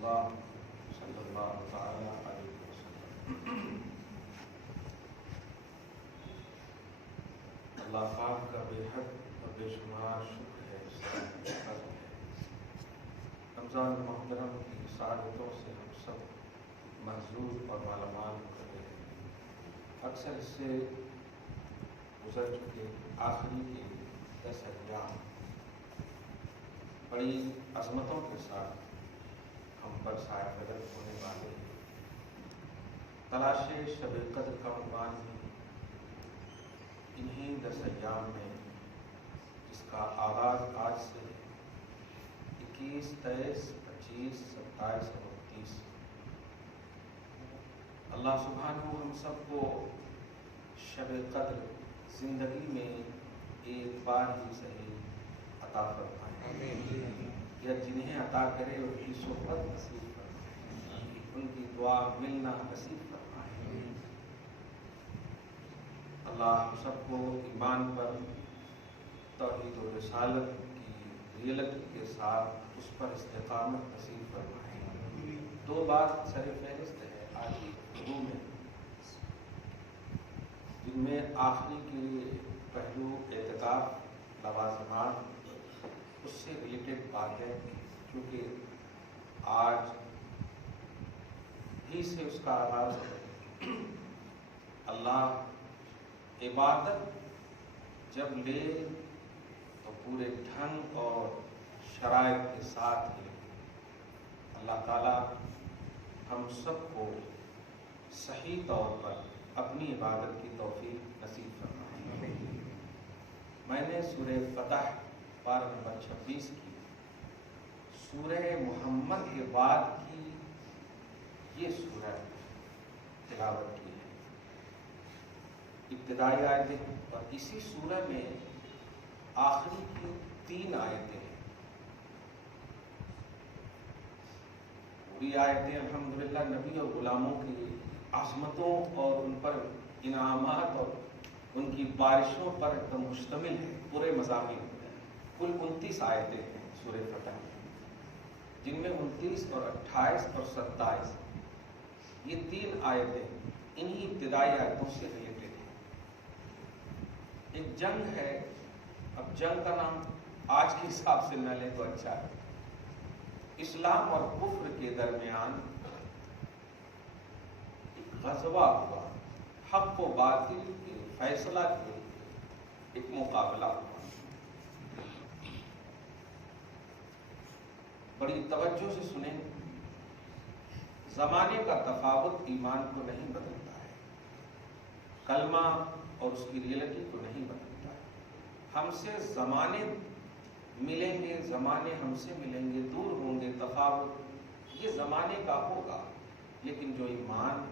اللہ صلی اللہ تعالی علیہ وسلم۔ اللہ پاک کا بے حد اور بے شمار شکر ہے، رمضان محترم کی سعادتوں سے ہم سب محظوظ اور مالا مال ہو رہے ہیں۔ اکثر اس سے گزر چکے آخری کے 10 ایام بڑی عظمتوں کے ساتھ ہم پر سایہ قدر ہونے والے ہیں۔ تلاش شب قدر کا عنوان بھی انہی 10 ایام میں، جس کا آغاز آج سے 21، 23، 25، 27 اور 29۔ اللہ سبحانہ ہم سب کو شب قدر زندگی میں ایک بار ہی صحیح عطا فرمائے، یا جنہیں عطا کرے ان کی صحبت نصیب فرمائے، ان کی دعا ملنا نصیب فرمائے۔ اللہ ہم سب کو ایمان پر، توحید و رسالت کی ریئلٹی کے ساتھ اس پر استقامت نصیب فرمائے۔ 2 بات سر فہرست ہے آج کی گفتگو میں، جن میں آخری کے پہلو اعتکاف، لوازمات، اس سے ریلیٹڈ بات ہے، کیونکہ آج ہی سے اس کا آغاز ہے۔ اللہ عبادت جب لے تو پورے ڈھنگ اور شرائط کے ساتھ لے۔ اللہ تعالیٰ ہم سب کو صحیح طور پر اپنی عبادت کی توفیق نصیب فرمائے۔ میں نے سورہ فتح پارہ نمبر 26 کی، سورہ محمد کے بعد کی یہ سورہ تلاوت کی ہے، ابتدائی آیتیں، اور اسی سورہ میں آخری کی 3 آیتیں ہیں۔ پوری آیتیں الحمدللہ نبی اور غلاموں کی عظمتوں اور ان پر انعامات اور ان کی بارشوں پر ایک دم مشتمل ہے، پورے مضامین۔ کل 29 آیتیں ہیں سورہ فتح میں، جن میں 29 اور 28 اور 27 یہ 3 آیتیں انہی ابتدائی آیتوں سے ریلیٹڈ ہیں۔ ایک جنگ ہے، اب جنگ کا نام آج کے حساب سے نہ لیں تو اچھا ہے۔ اسلام اور کفر کے درمیان ایک غزوہ ہوا، حق و باطل کے فیصلہ کے ایک مقابلہ ہوا۔ بڑی توجہ سے سنیں، زمانے کا تفاوت ایمان کو نہیں بدلتا ہے، کلمہ اور اس کی ریئلٹی کو نہیں بدلتا ہے۔ ہم سے زمانے ملیں گے، زمانے ہم سے ملیں گے، دور ہوں گے، تفاوت یہ زمانے کا ہوگا، لیکن جو ایمان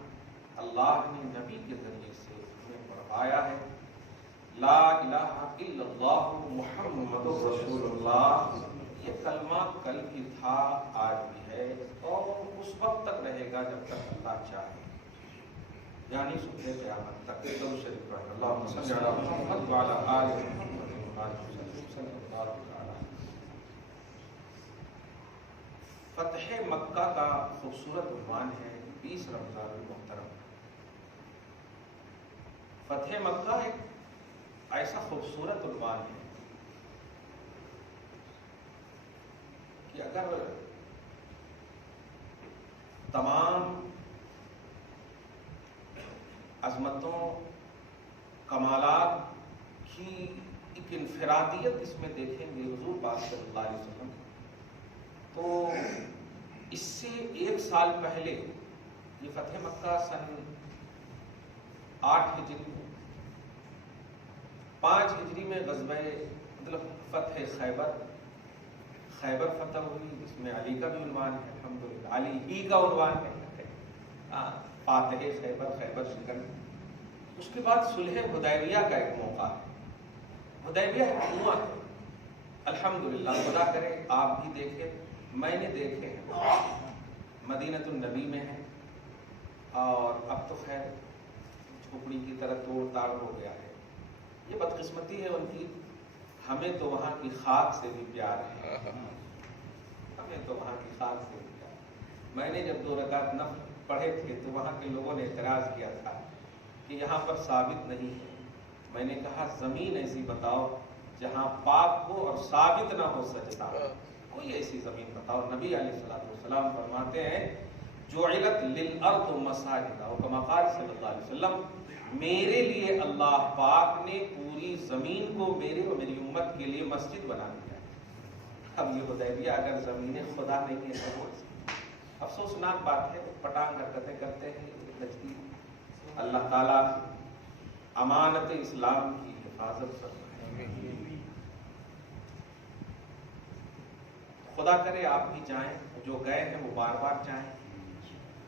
اللہ نے نبی کے ذریعے سے ہمیں پڑھایا ہے، لا الہ الا اللہ محمد رسول اللہ، یہ کلمہ کل بھی تھا، آج بھی ہے، اور اس وقت تک رہے گا جب تک اللہ چاہے، یعنی صبح قیامت تک۔ درود شریف پڑھیں، اللہم صلی علی محمد وعلی آل محمد صلی اللہ علیہ وسلم۔ فتح مکہ کا خوبصورت عنوان ہے 20 رمضان المحترم۔ فتح مکہ ایک ایسا خوبصورت عنوان ہے کہ اگر تمام عظمتوں، کمالات کی ایک انفرادیت اس میں دیکھیں گے حضور پاک صلی اللہ علیہ وسلم، تو اس سے 1 سال پہلے، یہ فتح مکہ سن 8 ہجری میں، 5 ہجری میں غزوہ مطلب فتح خیبر فتح ہوئی، جس میں علی کا بھی عنوان ہے، الحمدللہ علی ہی کا عنوان ہے، فاتح خیبر شکن۔ اس کے بعد صلح حدیبیہ کا ایک موقع ہے۔ حدیبیہ کنواں ہے، الحمدللہ خدا کرے آپ بھی دیکھیں، میں نے دیکھے ہیں، مدینۃ النبی میں ہے، اور اب تو خیر جھوپڑی کی طرح توڑ تاڑ ہو گیا ہے۔ یہ بدقسمتی ہے ان کی، ہمیں تو وہاں کی خاک سے بھی پیار ہے، ہمیں تو وہاں کی خاک سے بھی پیار ہے۔ میں نے جب 2 رکعت نفل پڑھے تھے تو وہاں کے لوگوں نے اعتراض کیا تھا کہ یہاں پر ثابت نہیں ہے. میں نے کہا زمین ایسی بتاؤ جہاں پاک ہو اور ثابت نہ ہو سجدہ. کوئی ایسی زمین بتاؤ. نبی علیہ الصلوۃ والسلام فرماتے ہیں جعلت للارض مساجد، اور کما قال صلی اللہ علیہ وسلم، میرے لیے اللہ پاک نے پوری زمین کو میرے اور میری امت کے لیے مسجد بنا دیا. اب یہ حدیبیہ اگر زمین خدا نہیں ہے تو افسوسناک بات ہے. پٹانگ حرکتیں کرتے ہیں لچکی. اللہ تعالیٰ امانت اسلام کی حفاظت فرمائے. خدا کرے آپ بھی جائیں، جو گئے ہیں وہ بار بار جائیں.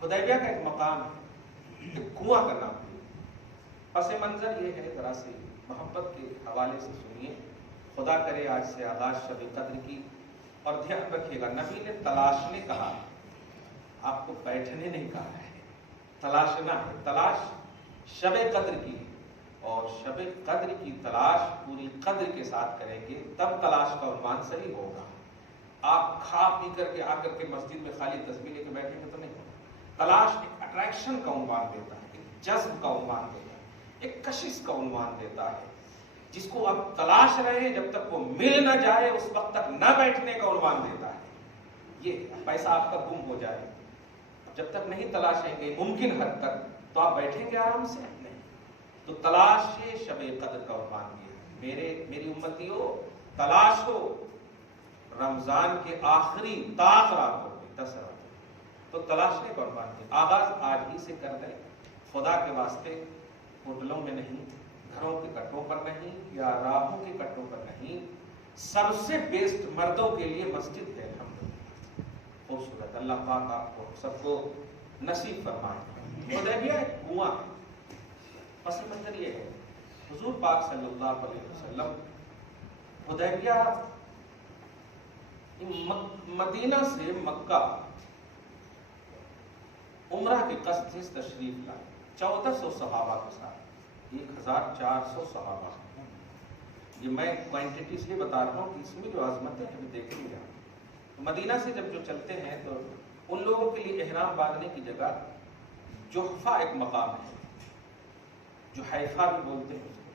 حدیبیہ کا ایک مقام ہے، ایک کنواں کا نام ہے. پس منظر یہ ہے، ذرا سے محبت کے حوالے سے سنیے. خدا کرے آج سے آغاز شب قدر کی. اور دھیان رکھیے گا، نبی نے تلاشنے کہا، آپ کو بیٹھنے نہیں کہا ہے. تلاشنا ہے. تلاش شب قدر کی، اور شب قدر کی تلاش پوری قدر کے ساتھ کریں گے تب تلاش کا عنوان صحیح ہوگا. آپ کھا پی کر کے آ کر کے مسجد میں خالی تسبیح لے کے بیٹھیں گے تو نہیں ہوگا. تلاش ایک اٹریکشن کا عنوان دیتا ہے، ایک جذب کا عنوان دیتا ہے، ایک کشش کا عنوان دیتا ہے. جس کو آپ تلاش رہے ہیں جب تک وہ مل نہ جائے اس وقت تک نہ بیٹھنے کا عنوان دیتا ہے. یہ پیسہ آپ کا گم ہو جائے، جب تک نہیں تلاشیں گے ممکن حد تک تو آپ بیٹھیں گے آرام سے نہیں. تو تلاش شب قدر کا عنوان دیا ہے. میری امتیوں، تلاش ہو رمضان کے آخری طاق راتوں میں 10 راتوں تو تلاشنے کا عنوان دیا. آغاز آج ہی سے کر دیں. خدا کے واسطے ہوٹلوں میں نہیں، گھروں کے کٹوں پر نہیں، یا راہوں کے کٹوں پر نہیں. سب سے بیسٹ مردوں کے لیے مسجد ہے. الحمدللہ خوبصورت. اللہ پاک آپ کو سب کو نصیب فرمائے. حدیبیہ ایک کنواں ہے. پس منظر یہ ہے، حضور پاک صلی اللہ علیہ وسلم حدیبیہ مدینہ سے مکہ عمرہ کے قصد سے تشریف لائے 1400 صحابہ کے ساتھ. 1400 صحابہ. یہ میں کوانٹٹی اس لیے بتا رہا ہوں کہ اس میں جو عظمتیں ہیں دیکھیں گے. مدینہ سے جب جو چلتے ہیں تو ان لوگوں کے لیے احرام باندھنے کی جگہ جحفہ ایک مقام ہے، جو حیفہ بھی بولتے ہیں اس کو.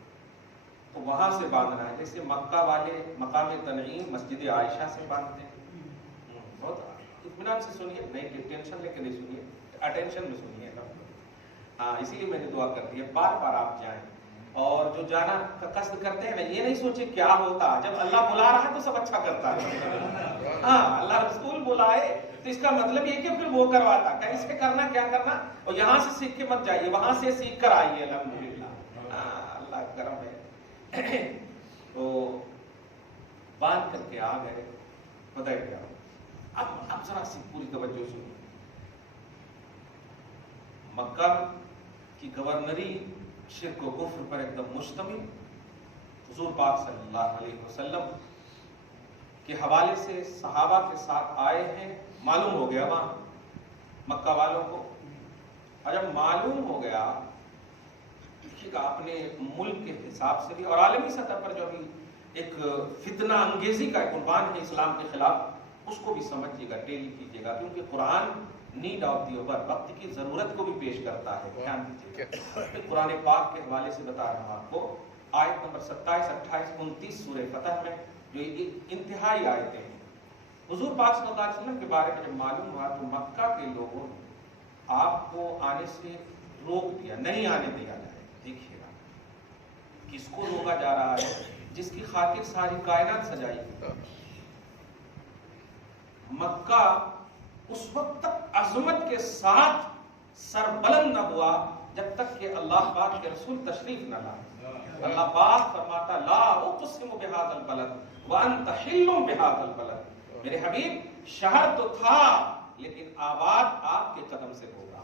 تو وہاں سے باندھنا ہے. جیسے مکہ والے مقام تنعیم مسجد عائشہ سے باندھتے ہیں. بہت اطمینان سے سنیے، نہیں ٹینشن لے کے نہیں سنیے، اٹینشن میں سنیے. ہاں اسی لیے میں نے دعا کر دی ہے بار بار آپ جائیں. اور جو جانا کا قصد کرتے ہیں نا، یہ نہیں سوچے کیا ہوتا. جب اللہ بلا رہا ہے تو سب اچھا کرتا ہے. ہاں اللہ رسول بلائے تو اس کا مطلب یہ کہ پھر وہ کرواتا. کیسے کرنا، کیا کرنا، اور یہاں سے سیکھ کے مت جائیے، وہاں سے سیکھ کر آئیے. الحمدللہ اللہ کرم ہے. تو باندھ کر کے آ گئے حدیبیہ. اب ذرا سی پوری توجہ سنیے. مکہ کی گورنری شرک و کفر پر ایک دم مشتمل. حضور پاک صلی اللہ علیہ وسلم کے حوالے سے صحابہ کے ساتھ آئے ہیں. معلوم ہو گیا وہاں مکہ والوں کو. اور جب معلوم ہو گیا، دیکھیے گا اپنے ملک کے حساب سے بھی اور عالمی سطح پر جو ابھی ایک فتنہ انگیزی کا ایک عنوان ہے اسلام کے خلاف، اس کو بھی سمجھیے گا، ٹیلی کیجیے گا. کیونکہ قرآن نیڈ آف دی اوور، وقت کی ضرورت کو بھی پیش کرتا ہے. دھیان دیجیے گا. قرآن پاک کے حوالے سے بتا رہا ہوں آپ کو. آیت نمبر 27، 28، 29 سورہ فتح میں جو انتہائی آیتیں ہیں. حضور پاک صلی اللہ علیہ وسلم کے بارے میں جب معلوم ہوا تو مکہ کے لوگوں نے آپ کو آنے سے روک دیا، نہیں آنے دیا جائے. دیکھیے گا کس کو روکا جا رہا ہے؟ جس کی خاطر ساری کائنات سجائی. مکہ اس وقت تک عظمت کے ساتھ سربلند نہ ہوا جب تک کہ اللہ پاک کے رسول تشریف نہ لائے. اللہ پاک فرماتا لا اقسم بہذا البلد وانت حل بہذا البلد. میرے حبیب شہر تو تھا لیکن آباد آپ کے قدم سے ہوگا.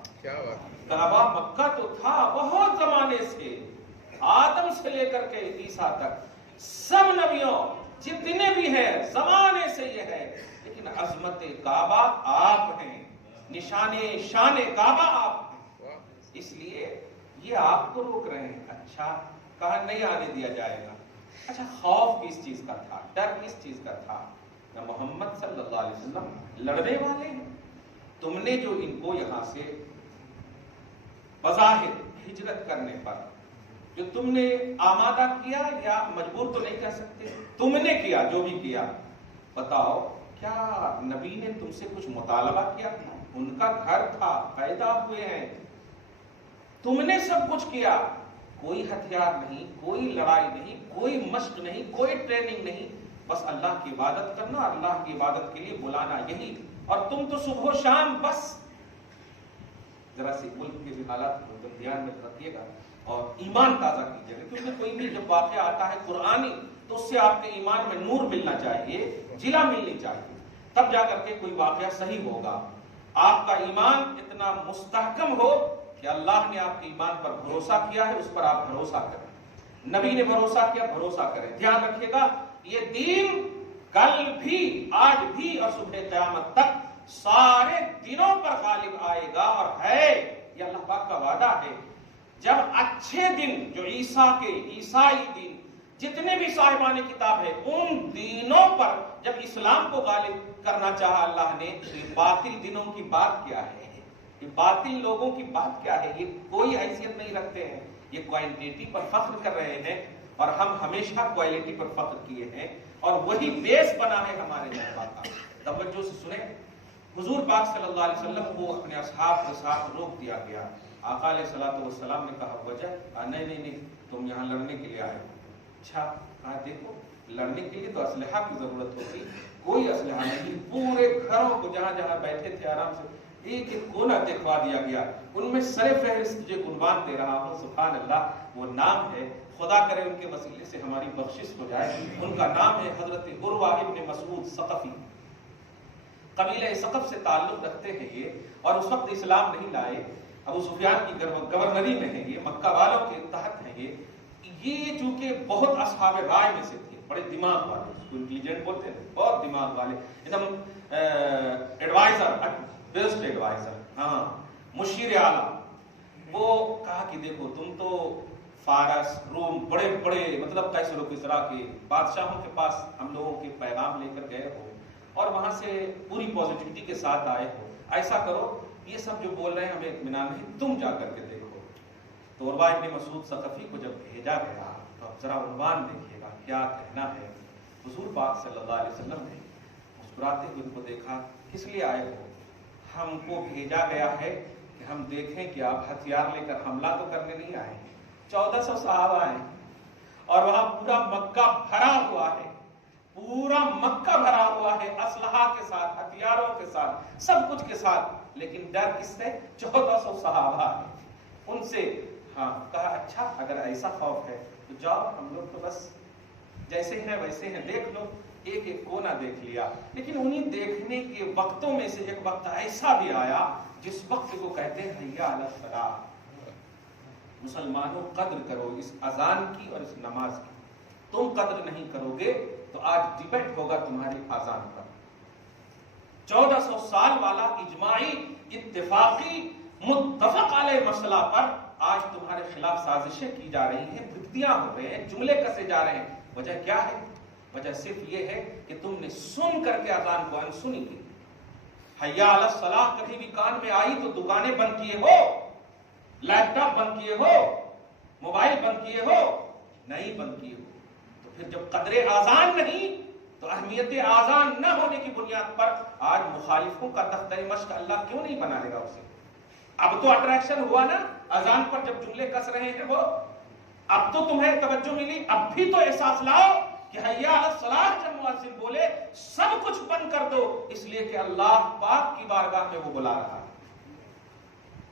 کعبہ مکہ تو تھا بہت زمانے سے، آدم سے لے کر کے عیسیٰ تک سب نبیوں جتنے بھی ہیں زمانے سے یہ ہے. لیکن عظمت کعبہ آپ ہیں، نشان شان کعبہ آپ ہیں. اس لیے یہ آپ کو روک رہے ہیں. اچھا کہا نہیں آنے دیا جائے گا. اچھا خوف کس چیز کا تھا، ڈر کس چیز کا تھا؟ نہ محمد صلی اللہ علیہ وسلم لڑنے والے ہیں، تم نے جو ان کو یہاں سے بظاہر ہجرت کرنے پر جو تم نے آمادہ کیا، یا مجبور تو نہیں کہہ سکتے، تم نے کیا جو بھی کیا، بتاؤ کیا نبی نے تم سے کچھ مطالبہ کیا تھا؟ ان کا گھر تھا، پیدا ہوئے ہیں، تم نے سب کچھ کیا، کوئی ہتھیار نہیں، کوئی لڑائی نہیں، کوئی مشق نہیں، کوئی ٹریننگ نہیں، بس اللہ کی عبادت کرنا، اللہ کی عبادت کے لیے بلانا، یہی، اور تم تو صبح و شام بس۔ ذرا سی ملک کے بھی حالات کو دھیان میں رکھیے گا اور ایمان تازہ کیجیے گا، کیونکہ کوئی بھی جب واقعہ آتا ہے قرآنی تو اس سے آپ کے ایمان میں نور ملنا چاہیے، جلا ملنی چاہیے، تب جا کر کے کوئی واقعہ صحیح ہوگا۔ آپ کا ایمان اتنا مستحکم ہو کہ اللہ نے آپ کے ایمان پر بھروسہ کیا ہے، اس پر آپ بھروسہ کریں، نبی نے بھروسہ کیا، بھروسہ کریں۔ دھیان رکھیے گا یہ دین کل بھی، آج بھی اور صبح قیامت تک سارے دنوں پر غالب آئے گا، اور ہے یہ اللہ پاک کا وعدہ ہے۔ جب اچھے دن جو عیسیٰ کے عیسائی دن جتنے بھی صاحبان کتاب ہے ان دینوں پر جب اسلام کو غالب کرنا چاہا اللہ نے، یہ باطل دنوں کی بات کیا ہے، یہ باطل لوگوں کی بات کیا ہے، یہ کوئی حیثیت نہیں رکھتے ہیں، یہ کوانٹٹی پر فخر کر رہے ہیں، اور ہم ہمیشہ کوالٹی پر فخر کیے ہیں، اور وہی بیس بنا ہے ہمارے جذبہ کا۔ توجہ سے سنیں، حضور پاک صلی اللہ علیہ وسلم کو اپنے اصحاب کے ساتھ روک دیا گیا۔ آقا علیہ الصلوۃ والسلام نے کہا وجہ، نہیں تم یہاں لڑنے کے لیے آئے ہو۔ اچھا کہا دیکھو لڑنے کے لیے تو اسلحہ کی ضرورت ہوتی، کوئی اسلحہ نہیں، پورے گھروں کو جہاں جہاں بیٹھے تھے آرام سے ایک ایک کونا دکھوا دیا گیا، ان میں سر فہرست جو عنوان دے رہا ہوں، سبحان اللہ وہ نام ہے، خدا کرے ان کے وسیلے سے ہماری بخشش ہو جائے، ان کا نام ہے حضرت عروہ ابن مسعود ثقفی، قبیلہ ثقف سے تعلق رکھتے ہیں یہ، اور اس وقت اسلام نہیں لائے، ابو سفیان کی گورنری میں ہیں یہ، مکہ والوں کے تحت ہیں یہ چونکہ بہت اصحاب رائے میں سے تھے، بڑے دماغ والے، اس کو انٹیلیجنٹ بولتے ہیں، بہت دماغ والے، ایک دم ایڈوائزر، بیسٹ ایڈوائزر، ہاں مشیر اعلیٰ۔ وہ کہا کہ دیکھو تم تو فارس، روم، بڑے بڑے مطلب قیصر و کسریٰ کے بادشاہوں کے پاس ہم لوگوں کے پیغام لے کر گئے ہو، اور وہاں سے پوری پازیٹیوٹی کے ساتھ آئے ہو، ایسا کرو یہ سب جو بول رہے ہیں ہمیں اطمینان نہیں، تم جا کر کے دیکھو۔ تو عروہ ابن مسعود ثقفی کو جب بھیجا گیا تو اب ذرا عنوان دیکھیے گا کیا کہنا ہے۔ حضور پاک صلی اللہ علیہ وسلم نے مسکراتے ہوئے ان کو دیکھا، کس لیے آئے ہو؟ ہم کو بھیجا گیا ہے کہ ہم دیکھیں کہ آپ ہتھیار لے کر حملہ تو کرنے نہیں آئے، 1400 صحابہ ہیں اور وہاں پورا مکہ بھرا ہوا ہے، پورا مکہ بھرا ہوا ہے اسلحہ کے ساتھ، ہتھیاروں کے ساتھ، سب کچھ کے ساتھ، لیکن ڈر کس سے؟ 1400 صحابہ ہیں ان سے۔ ہاں کہا اچھا اگر ایسا خوف ہے تو جاؤ، ہم لوگ تو بس جیسے ہیں ویسے ہیں، دیکھ لو، ایک ایک کونا دیکھ لیا۔ لیکن انہیں دیکھنے کے وقتوں میں سے ایک وقت ایسا بھی آیا جس وقت کو کہتے ہیں حی علی الصلاۃ، مسلمانوں قدر کرو اس اذان کی اور اس نماز کی، تم قدر نہیں کرو گے تو آج ڈیبیٹ ہوگا تمہاری اذان پر۔ 1400 سال والا اجماعی اتفاقی متفق علیہ مسئلہ پر آج تمہارے خلاف سازشیں کی جا رہی ہیں، بدتیاں ہو رہے ہیں، جملے کسے جا رہے ہیں، وجہ کیا ہے؟ وجہ صرف یہ ہے کہ تم نے سن کر کے اذان کو انسنی کی۔ حی علی الصلاۃ کبھی بھی کان میں آئی تو دکانیں بند کیے ہو، لیپ ٹاپ بند کیے ہو، موبائل بند کیے ہو، نہیں بند کیے ہو، تو پھر جب قدر اذان نہیں تو اہمیت اذان نہ ہونے کی بنیاد پر آج مخالفوں کا تختہ مشق اللہ کیوں نہیں بنا لے گا اسے؟ اب تو اٹریکشن ہوا نا، اذان پر جب جملے کس رہے ہیں وہ، اب تو تمہیں توجہ ملی، اب بھی تو احساس لاؤ کہ حی علی الصلاۃ جب مؤذن بولے سب کچھ بند کر دو، اس لیے کہ اللہ پاک کی بارگاہ میں وہ بلا رہا ہے۔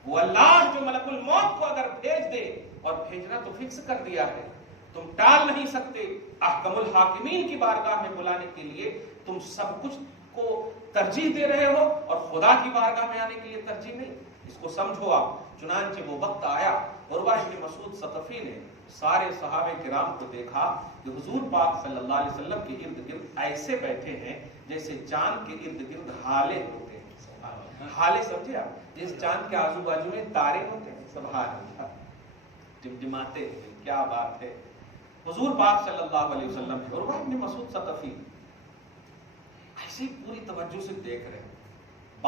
وہ اللہ جو ملک الموت کو اگر بھیج دے، اور بھیجنا تو فکس کر دیا ہے، تم ٹال نہیں سکتے، احکم الحاکمین کی بارگاہ میں بلانے کے لیے تم سب کچھ کو ترجیح دے رہے ہو اور خدا کی بارگاہ میں آنے کے لیے ترجیح نہیں، اس کو سمجھو آپ۔ چنانچہ وہ وقت آیا، عروہ ابن مسعود ثقفی نے سارے صحابہ کرام کو دیکھا کہ حضور پاک صلی اللہ علیہ وسلم کے ارد گرد ایسے بیٹھے ہیں جیسے چاند کے ارد گرد ہالے ہوتے ہیں۔ ہالے سمجھے آپ؟ جس چاند کے آزو بازو میں تارے ہوتے ہیں، سبحان اللہ، ٹمٹماتے ہیں، کیا بات ہے۔ حضور پاک صلی اللہ علیہ وسلم ہے، عروہ ابن مسعود ثقفی ایسی پوری توجہ سے دیکھ رہے ہیں،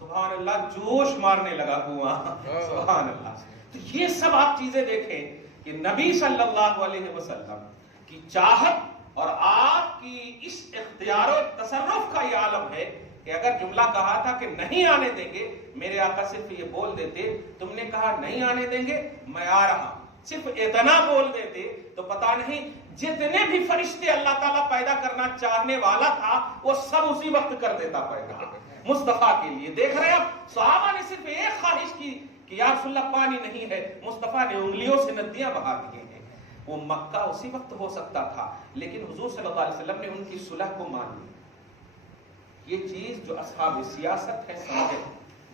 سبحان اللہ جوش مارنے لگا کنواں، سبحان اللہ۔ تو یہ سب آپ چیزیں دیکھیں کہ نبی صلی اللہ علیہ وسلم کی چاہت اور آپ کی اس اختیار و تصرف کا یہ عالم ہے کہ اگر جملہ کہا تھا کہ نہیں آنے دیں گے، میرے آقا صرف یہ بول دیتے، تم نے کہا نہیں آنے دیں گے، میں آ رہا ہوں، صرف اتنا بول دیتے تو پتا نہیں جتنے بھی فرشتے اللہ تعالیٰ پیدا کرنا چاہنے والا تھا وہ سب اسی وقت کر دیتا پیدا مصطفیٰ کے لیے۔ دیکھ رہے ہیں آپ، صحابہ نے صرف ایک خواہش کی کہ یا رسول اللہ پانی نہیں ہے، مصطفیٰ نے انگلیوں سے ندیاں بہا دیے ہیں۔ وہ مکہ اسی وقت ہو سکتا تھا، لیکن حضور صلی اللہ علیہ وسلم نے ان کی صلح کو مان لیا۔ یہ چیز جو اصحاب سیاست ہے، سمجھیں،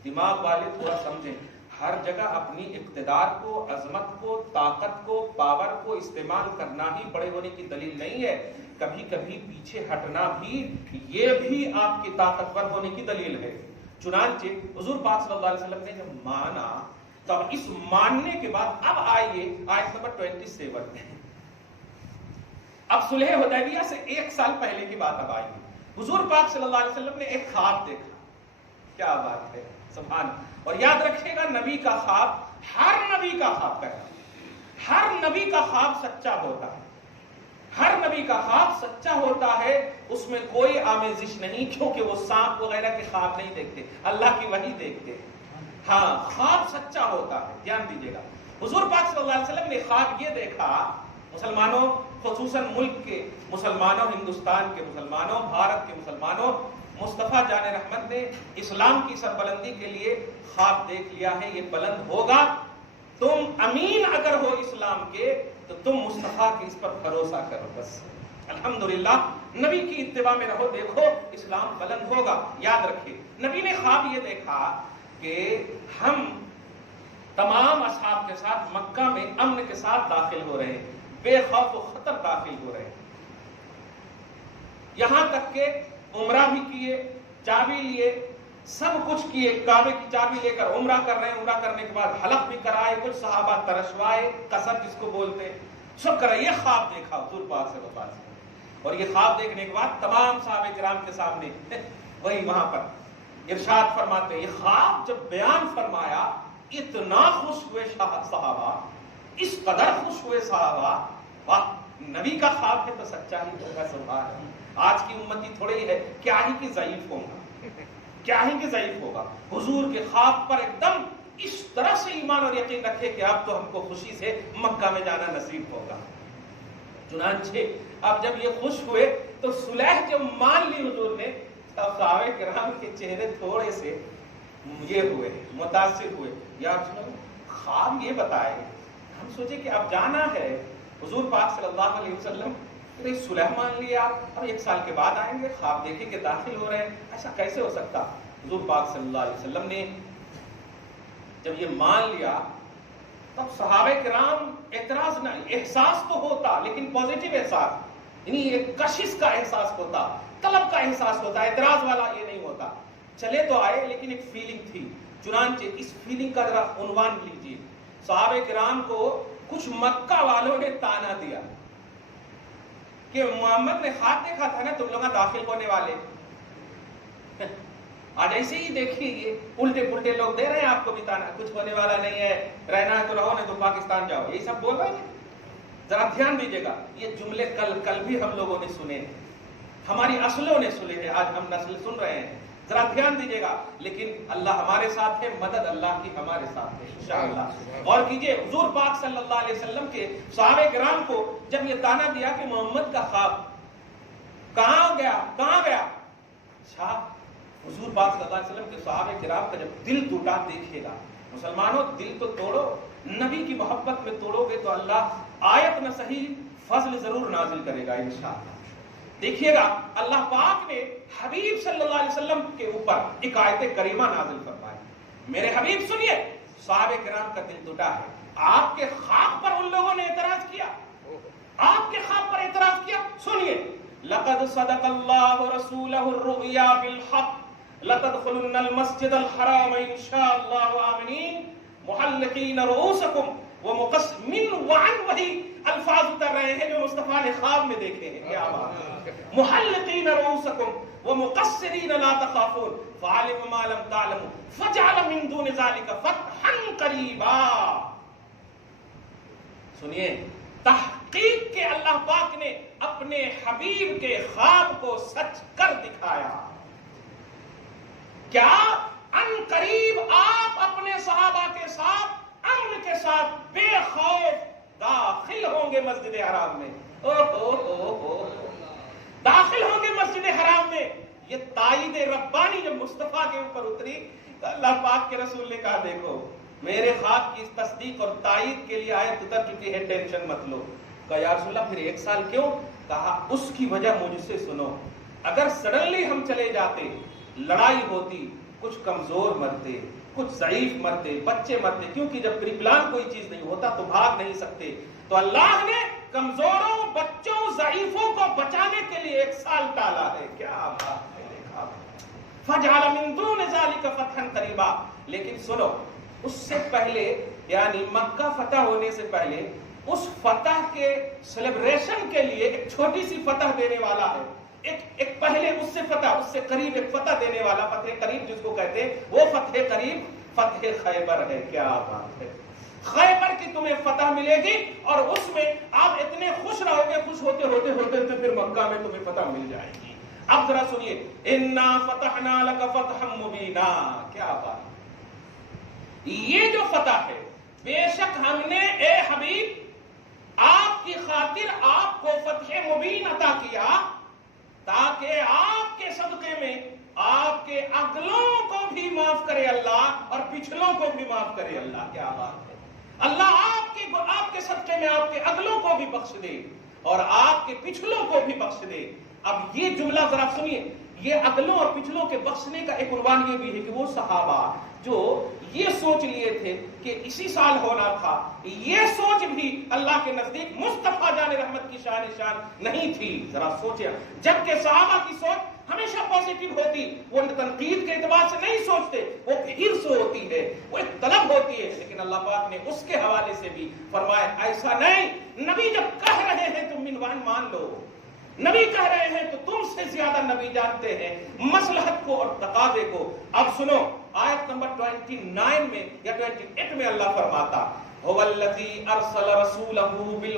دماغ والے تھوڑا سمجھیں، ہر جگہ اپنی اقتدار کو، عظمت کو، طاقت کو، پاور کو استعمال کرنا ہی بڑے ہونے کی دلیل نہیں ہے، کبھی کبھی پیچھے ہٹنا بھی، یہ بھی آپ کی طاقتور ہونے کی دلیل ہے۔ چنانچہ حضور پاک صلی اللہ علیہ وسلم نے جب مانا، تب اس ماننے کے بعد اب آئیے آیت نمبر 27، اب صلح حدیبیہ سے 1 سال پہلے کی بات اب آئیے۔ حضور پاک صلی اللہ علیہ وسلم نے ایک خواب دیکھا، کیا بات ہے، سبحان۔ اور یاد رکھیے گا، نبی کا خواب ہر نبی کا خواب ہے، ہر نبی کا خواب سچا ہوتا ہے، ہر نبی کا خواب سچا ہوتا ہے، اس میں کوئی آمیزش نہیں، کیونکہ وہ سانپ وغیرہ کے خواب نہیں دیکھتے، اللہ کی وحی دیکھتے۔ ہاں، خواب سچا ہوتا ہے، دھیان دیجیے گا۔ حضور پاک صلی اللہ علیہ وسلم نے خواب یہ دیکھا، مسلمانوں، خصوصاً ملک کے مسلمانوں، ہندوستان کے مسلمانوں، بھارت کے مسلمانوں، مصطفیٰ جان رحمت نے اسلام کی سربلندی کے لیے خواب دیکھ لیا ہے، یہ بلند ہوگا۔ تم امین اگر ہو اسلام کے تو تم مصطفیٰ کے اس پر بھروسہ کرو، بس الحمدللہ نبی کی اتباع میں رہو، دیکھو اسلام بلند ہوگا۔ یاد رکھیے، نبی نے خواب یہ دیکھا کہ ہم تمام اصحاب کے ساتھ مکہ میں امن کے ساتھ داخل ہو رہے ہیں، بے خوف و خطر داخل ہو رہے ہیں، یہاں تک کہ عمرہ بھی کیے، چابی لیے، سب کچھ کیے، کعبے کی چابی لے کر عمرہ کر رہے ہیں، عمرہ کرنے کے بعد حلق بھی کرائے، کچھ صحابہ ترشوائے، قصر جس کو بولتے ہیں، سب کرائے۔ یہ خواب دیکھا حضور پاک صلی اللہ علیہ وسلم، اور یہ خواب دیکھنے کے بعد تمام صحابہ کرام کے سامنے وہی وہاں پر ارشاد فرماتے ہیں، یہ خواب جب بیان فرمایا، اتنا خوش ہوئے صحابہ، اس قدر خوش ہوئے صحابہ، واہ، نبی کا خواب ہے تو سچا ہی ہوگا، سبحان اللہ۔ آج کی امتی تھوڑی ہی ہے، کیا ہی کہ ضعیف ہوگا، کیا ہی کہ ضعیف ہوگا۔ حضور کے خواب پر ایک دم اس طرح سے ایمان اور یقین رکھے کہ اب تو ہم کو خوشی سے مکہ میں جانا نصیب ہوگا۔ چنانچہ اب جب یہ خوش ہوئے تو صلح جب مان لی حضور نے، تب صحابہ کرام کے چہرے تھوڑے سے یہ ہوئے، متاثر ہوئے، یا خواب یہ بتائے، ہم سوچے کہ اب جانا ہے، حضور پاک صلی اللہ علیہ وسلم صلح مان لیا اور 1 سال کے بعد آئیں گے، خواب دیکھے کہ داخل ہو رہے ہیں، ایسا کیسے ہو سکتا؟ حضور پاک صلی اللہ علیہ وسلم نے جب یہ مان لیا تب صحابہ کرام اعتراض نہ، احساس تو ہوتا لیکن پازیٹیو احساس، یعنی ایک کشش کا احساس ہوتا، طلب کا احساس ہوتا، اعتراض والا یہ نہیں ہوتا۔ چلے تو آئے لیکن ایک فیلنگ تھی، چنانچہ اس فیلنگ کا ذرا عنوان لیجیے۔ صحابہ کرام کو کچھ مکہ والوں نے تانا دیا کہ محمد نے خواب دیکھا تھا نا تم لوگ داخل ہونے والے، آج ایسے ہی دیکھیے یہ الٹے پلٹے لوگ دے رہے ہیں آپ کو بھی تانا، کچھ ہونے والا نہیں ہے، رہنا ہے تو رہو نہیں تو پاکستان جاؤ، یہی سب بول رہے ہیں۔ ذرا دھیان دیجیے گا، یہ جملے کل بھی ہم لوگوں نے سنے ہیں، ہماری نسلوں نے سنے ہیں، آج ہم نسل سن رہے ہیں، ذرا دھیان دیجیے گا۔ لیکن اللہ ہمارے ساتھ ہے، مدد اللہ کی ہمارے ساتھ ہے انشاءاللہ۔ اور کیجئے، حضور پاک صلی اللہ علیہ وسلم کے صحابہ کرام کو جب یہ تانا دیا کہ محمد کا خواب کہاں گیا، اچھا، حضور پاک صلی اللہ علیہ وسلم کے صحابہ کرام کا جب دل ٹوٹا، دیکھیے گا مسلمانوں، دل تو توڑو، نبی کی محبت میں توڑو گے تو اللہ آیت نہ صحیح فضل ضرور نازل کرے گا انشاءاللہ۔ دیکھیے گا، اللہ پاک نے حبیب صلی اللہ علیہ وسلم کے اوپر ایک آیت کریمہ نازل فرمائی، میرے حبیب سنیے، صحابہ کرام کا دل ٹوٹا ہے، آپ کے خواب پر ان لوگوں نے اعتراض کیا، آپ کے خواب پر اعتراض کیا، سنیے، لقد صدق اللہ رسولہ الرؤیا بالحق لتدخلن المسجد الحرام ان شاء اللہ آمنین محلقین رؤوسکم وہ مقسمین وعن وہی الفاظ اتر رہے ہیں جو مصطفیٰ نے خواب میں دیکھے ہیں. کیا بات ہے. محلقین رؤوسکم ومقصرین لا تخافون فعلم ما لم تعلموا فجعل من دون ذلك فتحا قریبا. سنیے, تحقیق کے اللہ پاک نے اپنے حبیب کے خواب کو سچ کر دکھایا. کیا ان قریب آپ اپنے صحابہ کے ساتھ امن کے ساتھ بے خوف داخل ہوں گے مسجد حرام میں. داخل ہوں گے مسجد حرام میں. یہ تائید ربانی جب مصطفیٰ کے اوپر اتری تو اللہ پاک کے رسول نے کہا دیکھو میرے خواب کی تصدیق اور تائید کے لیے آیت اتر چکی ہے, ٹینشن مت لو. کہا یا رسول اللہ پھر 1 سال کیوں؟ کہا اس کی وجہ مجھ سے سنو. اگر سڈنلی ہم چلے جاتے, لڑائی ہوتی, کچھ کمزور مرتے, کچھ ضعیف مرتے, بچے مرتے, کیونکہ جب پری پلان کوئی چیز نہیں ہوتا تو بھاگ نہیں سکتے. تو اللہ نے کمزوروں, بچوں, ضعیفوں کو بچانے کے لیے 1 سال ٹالا ہے. کیا بات ہے. دیکھا فجعل من دون ذلك فتحا قریبا. لیکن سنو, اس سے پہلے یعنی مکہ فتح ہونے سے پہلے اس فتح کے سیلیبریشن کے لیے ایک چھوٹی سی فتح دینے والا ہے. ایک پہلے اس سے فتح, اس سے قریب ایک فتح دینے والا, فتح قریب جس کو کہتے ہیں, وہ فتح قریب فتح خیبر ہے. کیا بات ہے. خیبر کی تمہیں فتح ملے گی اور اس میں آپ اتنے خوش رہو گے, خوش ہوتے ہوتے ہوتے تو پھر مکہ میں تمہیں فتح مل جائے گی. اب ذرا سنیے, انا فتحنا لک فتحا مبینا. کیا بات. یہ جو فتح ہے, بے شک ہم نے اے حبیب آپ کی خاطر آپ کو فتح مبین عطا کیا تاکہ آپ کے صدقے میں آپ کے اگلوں کو بھی معاف کرے اللہ اور پچھلوں کو بھی معاف کرے اللہ. کیا بات ہے. اللہ آپ کے صدقے میں آپ کے اگلوں کو بھی بخش دے اور آپ کے پچھلوں کو بھی بخش دے. اب یہ جملہ ذرا سنیے, یہ اگلوں اور پچھلوں کے بخشنے کا ایک عنوان یہ بھی ہے کہ وہ صحابہ جو یہ سوچ لیے تھے کہ اسی سال ہونا تھا, یہ سوچ بھی اللہ کے نزدیک مصطفیٰ جان رحمت کی شان نہیں تھی. ذرا سوچیں, جبکہ صحابہ کی سوچ ہمیشہ پازیٹیو ہوتی, وہ تنقید کے اعتبار سے نہیں سوچتے, وہ حرص ہوتی ہے, وہ ایک طلب ہوتی ہے. لیکن اللہ پاک نے اس کے حوالے سے بھی فرمایا ایسا نہیں, نبی جب کہہ رہے ہیں تم عنوان مان لو, نبی کہہ رہے ہیں تو تم سے زیادہ نبی جانتے ہیں مصلحت کو اور تقاضے کو. اب سنو, آیت نمبر 29 میں یا 28 میں اللہ فرماتا هو الذی ارسل رسولہ بالہدی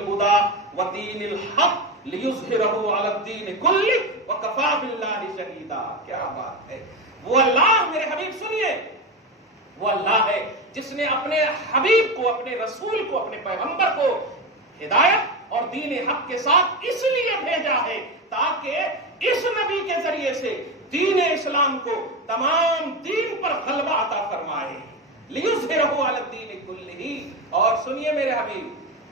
ودین الحق لیظہرہ علی الدین کلہ وکفی باللہ شہیدا. کیا بات ہے. وہ اللہ, میرے حبیب سنیے, وہ اللہ ہے جس نے اپنے حبیب کو, اپنے رسول کو, اپنے پیغمبر کو ہدایت اور دین حق کے ساتھ اس لیے بھیجا ہے تاکہ اس نبی کے ذریعے سے دین اسلام کو تمام دین پر غلبہ عطا فرمائے. لیظہرہ علی الدین کلہ. اور سنیے میرے حبیب,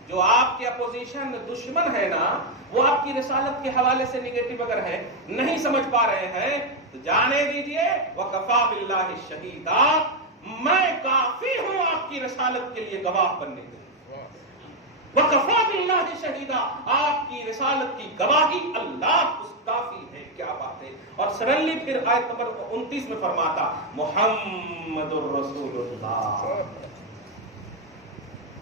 جو آپ کے اپوزیشن دشمن ہے نا, وہ آپ کی رسالت کے حوالے سے نگیٹو اگر ہے, نہیں سمجھ پا رہے ہیں, تو جانے دیجئے وکفی باللہ شہیدا, میں کافی ہوں آپ کی رسالت کے لیے گواہ بننے کے. وَكَفَى بِاللَّهِ شَهِيدًا, آپ کی رسالت کی گواہی اللہ اس کافی ہے. کیا بات ہے. اور سڈنلی پھر آیت نمبر 29 میں فرماتا محمد الرسول اللہ,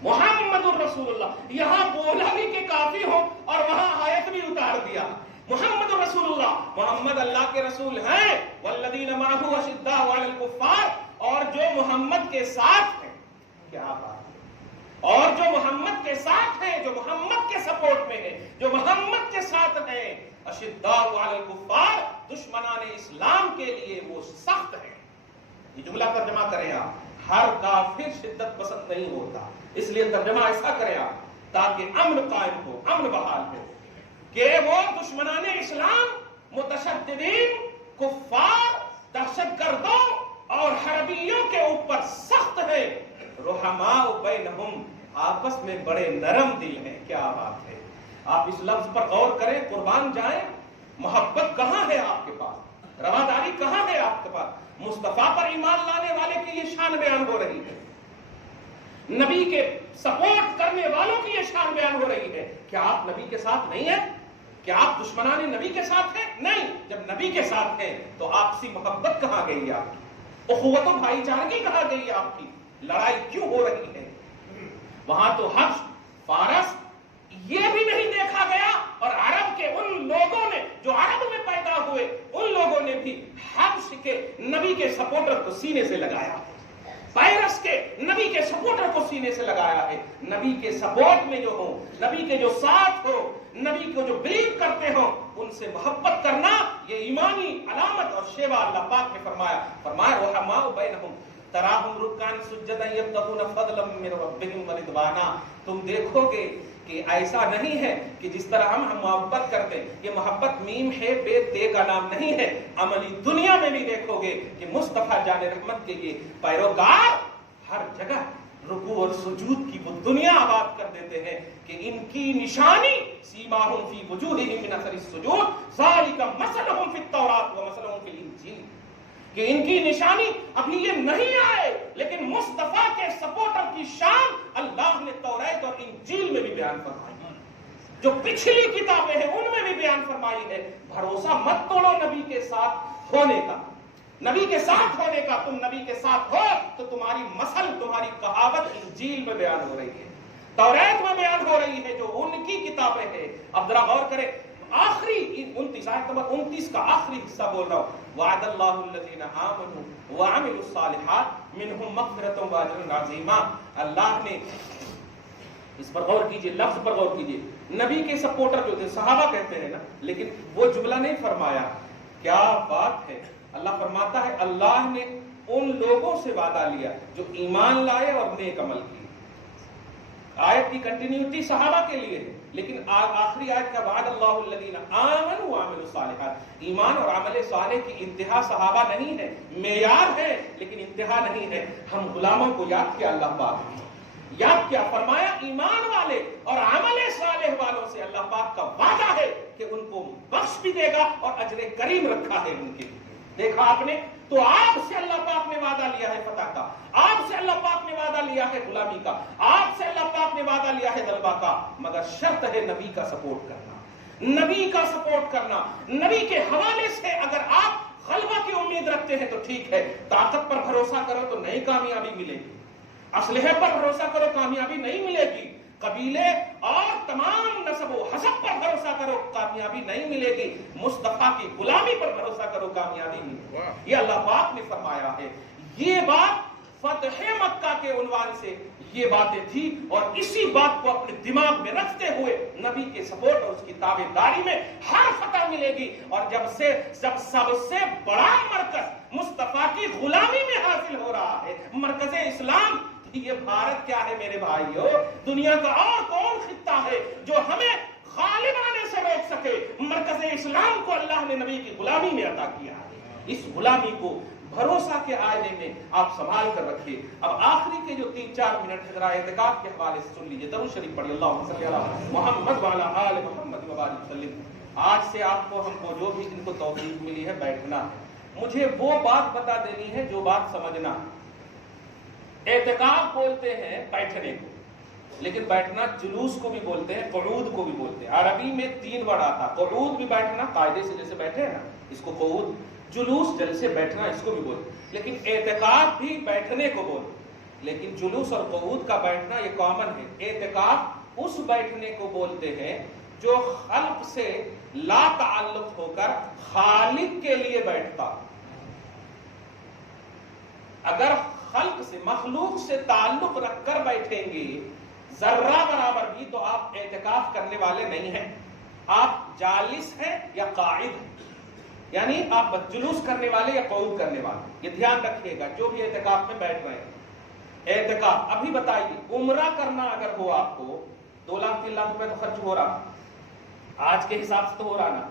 محمد الرسول اللہ. یہاں بولا بھی کہ کافی ہو اور وہاں آیت بھی اتار دیا محمد الرسول اللہ, محمد اللہ کے رسول ہیں. والذین معہ اشداء علی الکفار, اور جو محمد کے ساتھ ہیں. کیا بات. اور جو محمد کے ساتھ ہیں, جو محمد کے سپورٹ میں ہیں, جو محمد کے ساتھ ہیں, اشداء علی الکفار, دشمنان اسلام کے لیے وہ سخت ہیں. یہ جملہ ترجمہ کریں آپ, ہر کافر شدت پسند نہیں ہوتا, اس لیے ترجمہ ایسا کریں آپ تاکہ امن قائم ہو, امن بحال ہو, کہ وہ دشمنان اسلام, متشددین, کفار, دہشت گردوں اور حربیوں کے اوپر سخت ہے. رحماء بینہم, آپس میں بڑے نرم دل ہیں. کیا بات ہے. آپ اس لفظ پر غور کریں, قربان جائیں, محبت کہاں ہے آپ کے پاس, رواداری کہاں ہے آپ کے پاس. مصطفیٰ پر ایمان لانے والے کی یہ شان بیان ہو رہی ہے, نبی کے سپورٹ کرنے والوں کی یہ شان بیان ہو رہی ہے. کیا آپ نبی کے ساتھ نہیں ہیں؟ کیا آپ دشمنان نبی کے ساتھ ہیں؟ نہیں. جب نبی کے ساتھ ہیں تو آپسی محبت کہاں گئی آپ کی, اخوت و بھائی چارگی کہاں گئی آپ کی, لڑائی کیوں ہو رہی ہے. وہاں تو حبش، فارس یہ بھی نہیں دیکھا گیا، اور عرب کے ان لوگوں نے جو عرب میں پیدا ہوئے ان لوگوں نے بھی حبش کے نبی کے سپورٹر کو سینے سے لگایا، فائرس کے نبی کے سپورٹر کو سینے سے لگایا ہے۔ نبی کے سپورٹ میں جو ہو، نبی کے جو ساتھ ہو، نبی کو جو بلیو کرتے ہو، ان سے محبت کرنا یہ ایمانی علامت اور شیوا اللہ پاک نے فرمایا رحماء بینہم تراہم رکعا سجدا یبتغون فضلا من ربہم ورضوانا۔ تم دیکھو گے کہ ایسا نہیں ہے کہ جس طرح ہم محبت کرتے ہیں، یہ محبت میم ہے بے تے کا نام نہیں ہے، عملی دنیا میں بھی دیکھو گے کہ مصطفیٰ جان رحمت کے یہ پیروکار ہر جگہ رکوع اور سجود کی وہ دنیا آباد کر دیتے ہیں کہ ان کی نشانی سیماہم فی وجوہہم من اثر السجود ذالک مثلہم فی التوراۃ ومثلہم فی الانجیل، کہ ان کی نشانی ابھی یہ نہیں آئے، لیکن مصطفیٰ کے سپورٹر کی شان اللہ نے توریت اور انجیل میں بھی بیان فرمائی، جو پچھلی کتابیں ہیں ان میں بھی بیان فرمائی ہے۔ بھروسہ مت توڑو نبی کے ساتھ ہونے کا، نبی کے ساتھ ہونے کا۔ تم نبی کے ساتھ ہو تو تمہاری مثل، تمہاری کہاوت انجیل میں بیان ہو رہی ہے، توریت میں بیان ہو رہی ہے، جو ان کی کتابیں ہیں۔ اب ذرا غور کریں، آخری 29 کا آخری حصہ بول رہا ہوں، وعد اللہ الذین آمنوا وعملوا الصالحات منہم مغفرۃ واجر عظیما۔ اللہ نے اس پر غور کیجئے، لفظ پر غور کیجئے، نبی کے سپورٹر جو تھے صحابہ کہتے ہیں نا، لیکن وہ جملہ نہیں فرمایا۔ کیا بات ہے، اللہ فرماتا ہے اللہ نے ان لوگوں سے وعدہ لیا جو ایمان لائے اور نیک عمل کیے۔ آیت کی کنٹینیوٹی صحابہ کے لیے ہے، لیکن آخری آیت کا وعد اللہ الذین آمنوا وعملوا الصالحات، ایمان اور عمل صالح کی انتہا صحابہ نہیں ہے، معیار ہے لیکن انتہا نہیں ہے۔ ہم غلاموں کو یاد کیا اللہ پاک نے، یاد کیا فرمایا ایمان والے اور عمل صالح والوں سے اللہ پاک کا وعدہ ہے کہ ان کو بخش بھی دے گا اور اجر کریم رکھا ہے ان کے لیے۔ دیکھا آپ نے، تو آپ سے اللہ پاک نے وعدہ لیا ہے فتح کا، آپ سے اللہ پاک نے وعدہ لیا ہے غلامی کا، آپ سے اللہ پاک نے وعدہ لیا ہے غلبہ کا، مگر شرط ہے نبی کا سپورٹ کرنا، نبی کا سپورٹ کرنا۔ نبی کے حوالے سے اگر آپ غلبہ کی امید رکھتے ہیں تو ٹھیک ہے، طاقت پر بھروسہ کرو تو نہیں کامیابی ملے گی، اسلحے پر بھروسہ کرو کامیابی نہیں ملے گی، قبیلے اور تمام نسب و حسب پر بھروسہ کرو کامیابی نہیں ملے گی، مصطفیٰ کی غلامی پر بھروسہ کرو کامیابی ملے گی۔ یہ اللہ پاک نے فرمایا ہے۔ یہ بات فتح مکہ کے عنوان سے یہ باتیں تھی، اور اسی بات کو اپنے دماغ میں رکھتے ہوئے نبی کے سپورٹ اور اس کی تابعداری میں ہر فتح ملے گی۔ اور جب سب سے بڑا مرکز مصطفیٰ کی غلامی میں حاصل ہو رہا ہے، مرکز اسلام، یہ بھارت کیا ہے میرے بھائیو؟ دنیا کا اور کون خطہ ہے جو ہمیں غالب آنے سے روک سکے؟ مرکز اسلام کو اللہ نے نبی کی غلامی میں عطا کیا ہے۔ اس غلامی کو بھروسہ کے آئینے میں آپ سنبھال کر رکھیے۔ اب آخری کے جو 3-4 منٹ ذرا اعتکاف کے حوالے سے سن لیجیے، درود شریف پڑھیے، اللہم صلی علی محمد وعلی آل محمد وبارک وسلم۔ آج سے آپ کو، ہم کو جو بھی جن کو توفیق ملی ہے بیٹھنا ہے، مجھے وہ بات بتا دینی ہے جو بات سمجھنا۔ اعتکاف بولتے ہیں بیٹھنے کو، لیکن بیٹھنا جلوس کو بھی بولتے ہیں، قعود کو بھی بولتے ہیں۔ عربی میں 3 ورڈ آتا، قعود بھی بیٹھنا قاعدے سے جیسے بیٹھے ہیں نا، اس کو قعود، جلوس جلسے بیٹھنا اس کو بھی بولتے ہیں، لیکن اعتکاف بھی بیٹھنے کو بولتے، لیکن جلوس اور قعود کا بیٹھنا یہ کامن ہے۔ اعتکاف اس بیٹھنے کو بولتے ہیں جو خلق سے لا تعلق ہو کر خالق کے لیے بیٹھتا۔ اگر خلق سے، مخلوق سے تعلق رکھ کر بیٹھیں گے ذرہ برابر بھی، تو آپ اعتکاف کرنے والے نہیں ہیں، آپ جالس ہیں یا قاعد ہیں، یعنی آپ جلوس کرنے والے یا قعود کرنے والے۔ یہ دھیان رکھیے گا جو بھی اعتکاف میں بیٹھ رہے ہیں۔ اعتکاف ابھی بتائیے، عمرہ کرنا اگر ہو آپ کو، 2 لاکھ 3 لاکھ روپے تو خرچ ہو رہا، آج کے حساب سے تو ہو رہا نا۔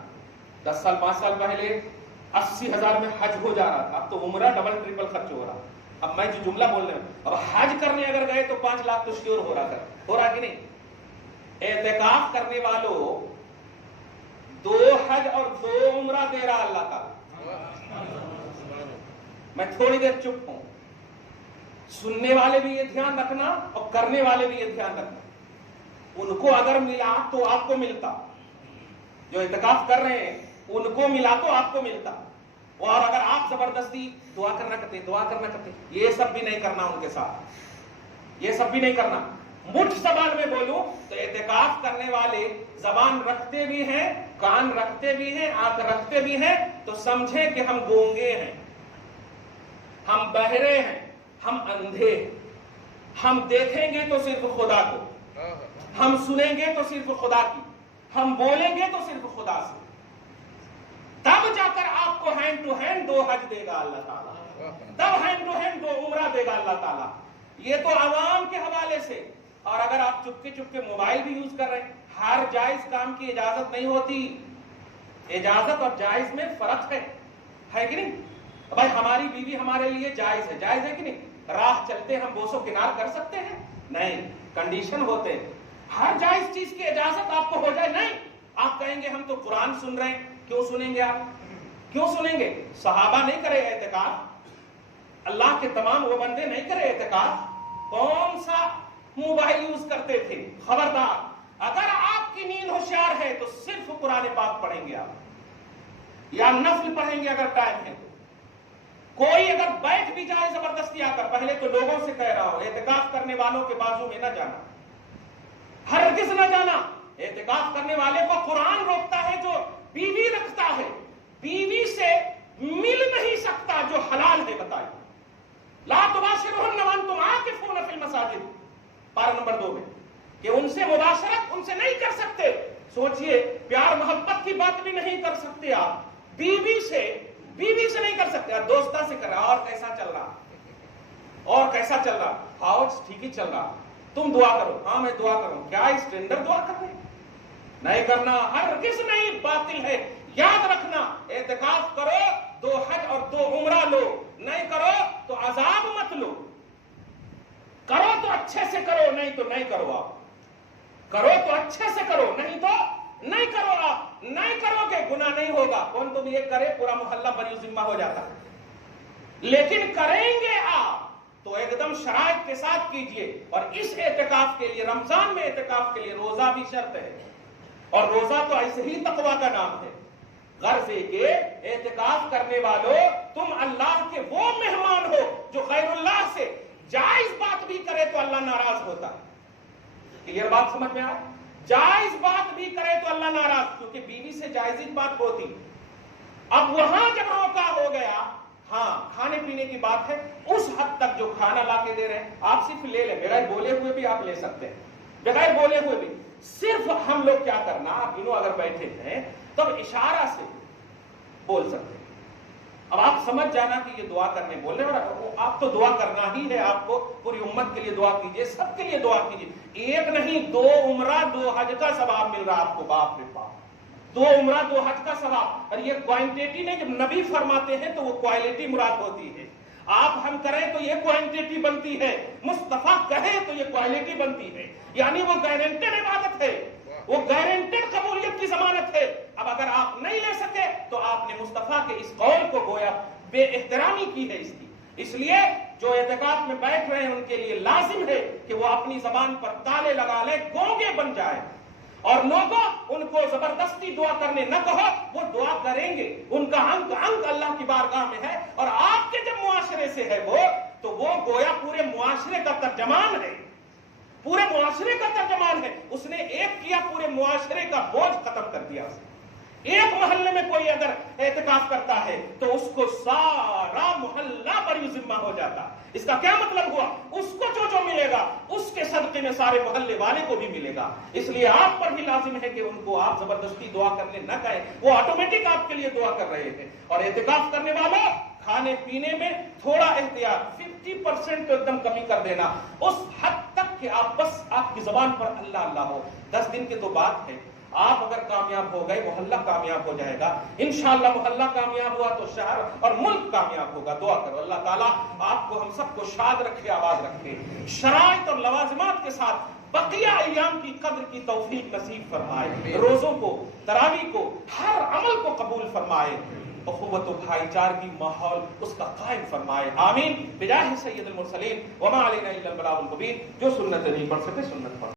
10 سال 5 سال پہلے 80,000 میں حج ہو جا رہا تھا، اب تو عمرہ ڈبل ٹرپل خرچ ہو رہا۔ اب میں جو جملہ بول رہا ہوں، اب حج کرنے اگر گئے تو 5 لاکھ تو شیور ہو رہا کہ نہیں؟ اعتکاف کرنے والوں 2 حج اور 2 عمرہ دے رہا اللہ تعالیٰ۔ میں تھوڑی دیر چپ ہوں، سننے والے بھی یہ دھیان رکھنا اور کرنے والے بھی یہ دھیان رکھنا، ان کو اگر ملا تو آپ کو ملتا، جو اعتکاف کر رہے ہیں ان کو ملا تو آپ کو ملتا، اور اگر آپ زبردستی دعا کرنا کرتے، یہ سب بھی نہیں کرنا ان کے ساتھ، یہ سب بھی نہیں کرنا۔ مٹھ زبان میں بولوں تو اعتکاف کرنے والے زبان رکھتے بھی ہیں، کان رکھتے بھی ہیں، آنکھ رکھتے بھی ہیں، تو سمجھیں کہ ہم گونگے ہیں، ہم بہرے ہیں، ہم اندھے ہیں، ہم دیکھیں گے تو صرف خدا کو، ہم سنیں گے تو صرف خدا کی، ہم بولیں گے تو صرف خدا سے، تب جا کر آپ کو ہینڈ ٹو ہینڈ 2 حج دے گا اللہ تعالیٰ، تب ہینڈ ٹو ہینڈ 2 عمرہ دے گا اللہ تعالیٰ۔ یہ تو عوام کے حوالے سے، اور اگر آپ چپکے چپکے موبائل بھی یوز کر رہے ہیں، ہر جائز کام کی اجازت نہیں ہوتی، اجازت اور جائز میں فرق ہے کہ نہیں؟ بھائی ہماری بیوی ہمارے لیے جائز ہے کہ نہیں؟ راہ چلتے ہم بوسو کنار کر سکتے ہیں؟ نہیں، کنڈیشن ہوتے ہیں۔ ہر جائز چیز کی اجازت آپ کو ہو جائے نہیں، آپ کہیں گے ہم تو قرآن سن رہے ہیں، کیوں سنیں گے آپ؟ کیوں سنیں گے؟ صحابہ نہیں کرے اعتکاف، اللہ کے تمام وہ بندے نہیں کرے اعتکاف، کون سا موبائل یوز کرتے تھے؟ خبردار، اگر آپ کی نیند ہوشیار ہے تو صرف قرآن پاک پڑھیں گے آپ، یا نفل پڑھیں گے اگر ٹائم ہے تو۔ کوئی اگر بیٹھ بھی جائے زبردستی آ کر، پہلے تو لوگوں سے کہہ رہا ہوں اعتکاف کرنے والوں کے بازو میں نہ جانا، ہرگز نہ جانا۔ اعتکاف کرنے والے کو قرآن روکتا ہے جو بیوی رکھتا ہے، بیوی سے مل نہیں سکتا جو حلال ہے، بتائیے لا تباشرہن وانتم عاکفون فی المساجد، پارہ نمبر 2 میں، کہ ان سے مباشرت ان سے نہیں کر سکتے۔ سوچئے، پیار محبت کی بات بھی نہیں کر سکتے آپ، بیوی سے نہیں کر سکتے، آپ دوستہ سے کر رہا، اور کیسا چل رہا، اور کیسا چل رہا، ہاؤ ٹھیک ہی چل رہا، تم دعا کرو، ہاں میں دعا کروں، کیا اسٹینڈر دعا کر رہے ہیں؟ نہیں کرنا، ہرگز نہیں، باطل ہے۔ یاد رکھنا، اعتکاف کرو 2 حج اور 2 عمرہ لو، نہیں کرو تو عذاب مت لو، کرو تو اچھے سے کرو، نہیں تو نہیں کرو، آپ کرو تو اچھے سے کرو، نہیں تو نہیں کرو، آپ نہیں کرو گے گناہ نہیں ہوگا، کون تم یہ کرے پورا محلہ بری ذمہ ہو جاتا ہے، لیکن کریں گے آپ تو ایک دم شرائط کے ساتھ کیجئے۔ اور اس اعتکاف کے لیے، رمضان میں اعتکاف کے لیے روزہ بھی شرط ہے، اور روزہ تو ایسے ہی تقویٰ کا نام ہے۔ غرض ہے کہ اعتکاف کرنے والوں، تم اللہ کے وہ مہمان ہو جو غیر اللہ سے جائز بات بھی کرے تو اللہ ناراض ہوتا ہے۔ کلیئر بات سمجھ میں آئے؟ جائز بات بھی کرے تو اللہ ناراض، کیونکہ بیوی سے جائز بات ہوتی۔ اب وہاں جب روکا ہو گیا، ہاں کھانے پینے کی بات ہے، اس حد تک جو کھانا لا کے دے رہے ہیں آپ صرف لے لیں، بغیر بولے ہوئے بھی آپ لے سکتے ہیں، بغیر بولے ہوئے بھی۔ صرف ہم لوگ کیا کرنا، آپ انہوں اگر بیٹھے ہیں تب اشارہ سے بول سکتے ہیں۔ اب آپ سمجھ جانا کہ یہ دعا کرنے بول رہے ہیں، اور آپ تو دعا کرنا ہی ہے، آپ کو پوری امت کے لیے دعا کیجئے، سب کے لیے دعا کیجئے، ایک نہیں 2 عمرہ 2 حج کا ثواب مل رہا آپ کو، باپ رے باپ، 2 عمرہ 2 حج کا ثواب۔ اور یہ کوانٹیٹی نہیں، جب نبی فرماتے ہیں تو وہ کوالٹی مراد ہوتی ہے، آپ ہم کریں تو یہ کوانٹیٹی بنتی ہے، مصطفیٰ کہے تو یہ کوالٹی بنتی ہے، یعنی وہ گارنٹیڈ عبادت ہے، وہ گارنٹیڈ قبولیت کی ضمانت ہے۔ اب اگر آپ نہیں لے سکے تو آپ نے مصطفیٰ کے اس قول کو گویا بے احترامی کی ہے اس کی۔ اس لیے جو اعتکاف میں بیٹھ رہے ہیں ان کے لیے لازم ہے کہ وہ اپنی زبان پر تالے لگا لیں، گونگے بن جائیں، اور لوگوں ان کو زبردستی دعا کرنے نہ کہو، وہ دعا کریں گے، ان کا انک اللہ کی بارگاہ میں ہے، اور آپ کے جب معاشرے سے ہے وہ، تو وہ گویا پورے معاشرے کا ترجمان ہے، پورے معاشرے کا ترجمان ہے۔ اس نے ایک کیا، پورے معاشرے کا بوجھ ختم کر دیا۔ ایک محلے میں کوئی اگر اعتکاف کرتا ہے تو اس کو سارا محلہ بری ذمہ ہو جاتا۔ اس کا کیا مطلب ہوا؟ اس کو جو ملے گا اس کے صدقے میں سارے محلے والے کو بھی ملے گا۔ اس لیے آپ پر بھی لازم ہے کہ ان کو آپ زبردستی دعا کرنے نہ کہیں، وہ آٹومیٹک آپ کے لیے دعا کر رہے ہیں۔ اور اعتکاف کرنے والوں، کھانے پینے میں تھوڑا احتیاط، 50% ایک دم کمی کر دینا، اس حد تک کہ آپ بس آپ کی زبان پر اللہ اللہ ہو۔ 10 دن کی تو بات ہے، آپ اگر کامیاب ہو گئے محلہ کامیاب ہو جائے گا، انشاءاللہ محلہ کامیاب ہوا تو شہر اور ملک کامیاب ہوگا۔ دعا کرو اللہ تعالیٰ آپ کو ہم سب کو شاد رکھے، آباد رکھے، شرائط اور لوازمات کے ساتھ بقیہ ایام کی قدر کی توفیق نصیب فرمائے، روزوں کو، تراویح کو، ہر عمل کو قبول فرمائے، اخوت و بھائی چارگی ماحول اس کا قائم فرمائے، آمین بجاہ سید المرسلین وما علینا الا البلاغ المبین۔ جو سنت نہیں پڑھ سکے سنت پڑھ